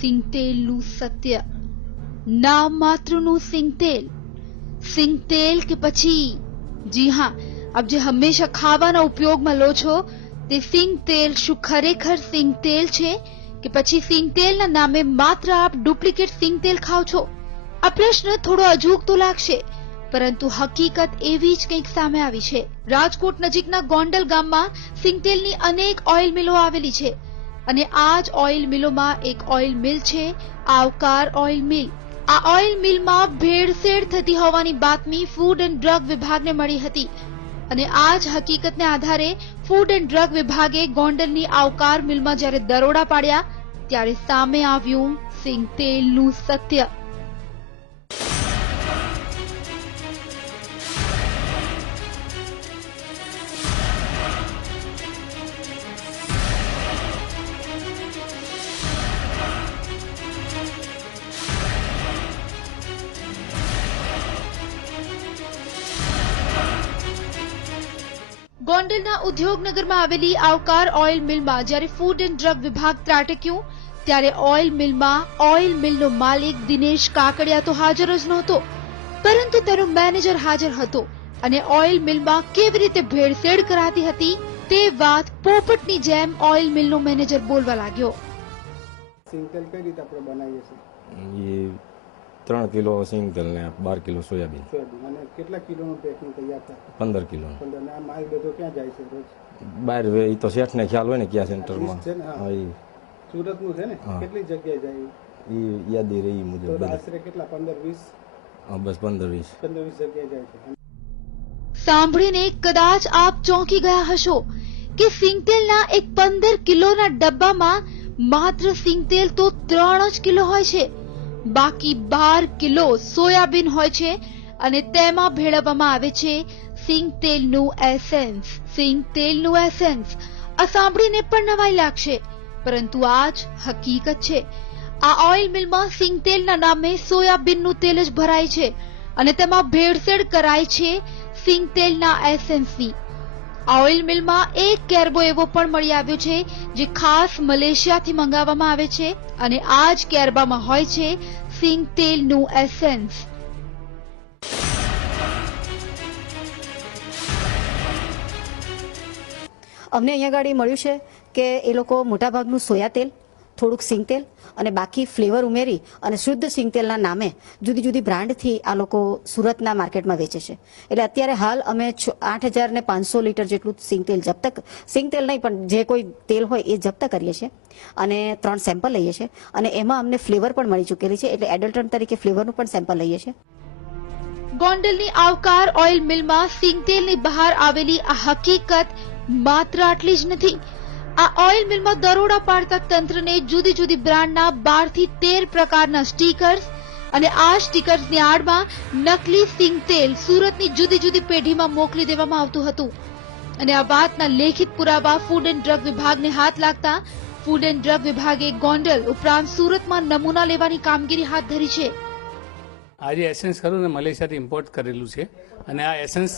સિંગતેલનું સત્ય, નામ માત્રનું સિંગતેલ, સિંગતેલ કે પછી જી હા, આપ જે હંમેશા ખાવાના ઉપયોગમાં લો છો તે સિંગતેલ શું ખરેખર સિંગતેલ છે કે પછી સિંગતેલના નામે માત્ર આપ ડુપ્લિકેટ સિંગતેલ ખાઓ છો? આ પ્રશ્ન થોડો અજુક તો લાગશે, પરંતુ હકીકત એવી જ કંઈક સામે આવી છે। રાજકોટ નજીકના ગોંડલ ગામમાં સિંગતેલની અનેક ઓઇલ મિલો આવેલી છે અને આ જ ઓઇલ મિલોમાં એક ઓઇલ મિલ છે આવકાર ઓઇલ મિલ। આ ઓઇલ મિલમાં ભેળસેળ થતી હોવાની બાતમી ફૂડ એન્ડ ડ્રગ વિભાગને મળી હતી અને આ જ હકીકતને આધારે ફૂડ એન્ડ ડ્રગ વિભાગે ગોંડલની આવકાર મિલમાં જ્યારે દરોડા પાડ્યા ત્યારે સામે આવ્યું સિંગતેલનું સત્ય। ગોંડલના ઉદ્યોગનગરમાં આવેલી આવકાર ઓઇલ મિલમાં જ્યારે ફૂડ એન્ડ ડ્રગ વિભાગ ત્રાટક્યું ત્યારે ઓઇલ મિલમાં ઓઇલ મિલનો માલિક દિનેશ કાકડિયા તો હાજર જ નહોતો, પરંતુ તેનો મેનેજર હાજર હતો અને ઓઇલ મિલમાં કેવી રીતે ભેળસેળ કરાતી હતી તે વાત પોપટની જેમ ઓઇલ મિલનો મેનેજર બોલવા લાગ્યો। સિંગતેલ કઈ રીતે આપણે બનાવીએ છીએ? 3 કિલો સિંગતેલ ને 12 કિલો સોયાબીન। અને કેટલા કિલોનું પેકિંગ તૈયાર થાય? 15 કિલો। અને આ માલ બધો ક્યાં જાય છે રોજ? બહાર એ તો શેઠ ને ખ્યાલ હોય ને ક્યાં સેન્ટરમાં સુરતનું છે ને? કેટલી જગ્યાએ જાય એ યાદી રહી મુજબ આશરે કેટલા 15-20? બસ 15-20 જગ્યાએ જાય છે। સાંભળીને કદાચ આપ ચોંકી ગયા હશો કે સિંગતેલના એક 15 કિલોના ડબ્બામાં માત્ર સિંગતેલ તો 3 જ કિલો હોય છે, બાકી 12 કિલો સોયાબીન હોય છે અને તેમાં ભેળવવામાં આવે છે સિંગતેલનું એસેન્સ। સિંગતેલનું એસેન્સ આ સાંભળીને પણ નવાઈ લાગશે, પરંતુ આ જ હકીકત છે। આ ઓઇલ મિલમાં સિંગતેલના નામે સોયાબીનનું તેલ જ ભરાય છે અને તેમાં ભેળસેળ કરાય છે સિંગતેલના એસેન્સની। આ ઓઇલ મિલમાં એક કેરબો એવો પણ મળી આવ્યો છે જે ખાસ મલેશિયાથી મંગાવવામાં આવે છે અને આ જ કેરબામાં હોય છે સિંગતેલનું એસેન્સ। અમને અહીંયા ગાડી મળ્યું છે કે એ લોકો મોટાભાગનું સોયા તેલ, થોડુંક સિંગતેલ અને બાકી ફ્લેવર ઉમેરી અને શુદ્ધ સિંગતેલના નામે જુદી જુદી બ્રાન્ડથી આ લોકો સુરતના માર્કેટમાં વેચે છે। એટલે અત્યારે હાલ અમે 8,500 લીટર જેટલું સિંગતેલ નહીં પણ જે કોઈ તેલ હોય એ જપ્ત કરીએ છીએ અને 3 સેમ્પલ લઈએ છીએ અને એમાં અમને ફ્લેવર પણ મળી ચૂકેલી છે, એટલે એડલ્ટન્ટ તરીકે ફ્લેવરનું પણ સેમ્પલ લઈએ છીએ। ગોંડલની આવકાર ઓઇલ મિલમાં સિંગતેલની બહાર આવેલી આ હકીકત માત્ર આટલી જ નથી। આ ઓઇલ મિલમાં દરોડા પાડતા તંત્રને જુદી જુદી બ્રાન્ડના 12 થી 13 પ્રકારના સ્ટીકર્સ અને આ સ્ટીકર્સની આડમાં નકલી સિંગતેલ સુરતની જુદી જુદી પેઢીમાં મોકલી દેવામાં આવતું હતું અને આ વાતના લેખિત પુરાવા ફૂડ એન્ડ ડ્રગ વિભાગને હાથ લાગતા ફૂડ એન્ડ ડ્રગ વિભાગે ગોંડલ ઉપરાંત સુરતમાં નમૂના લેવાની કામગીરી હાથ ધરી છે। આ જે એસેન્સ ખરું ને મલેશિયાથી ઇમ્પોર્ટ કરેલું છે અને આ એસેન્સ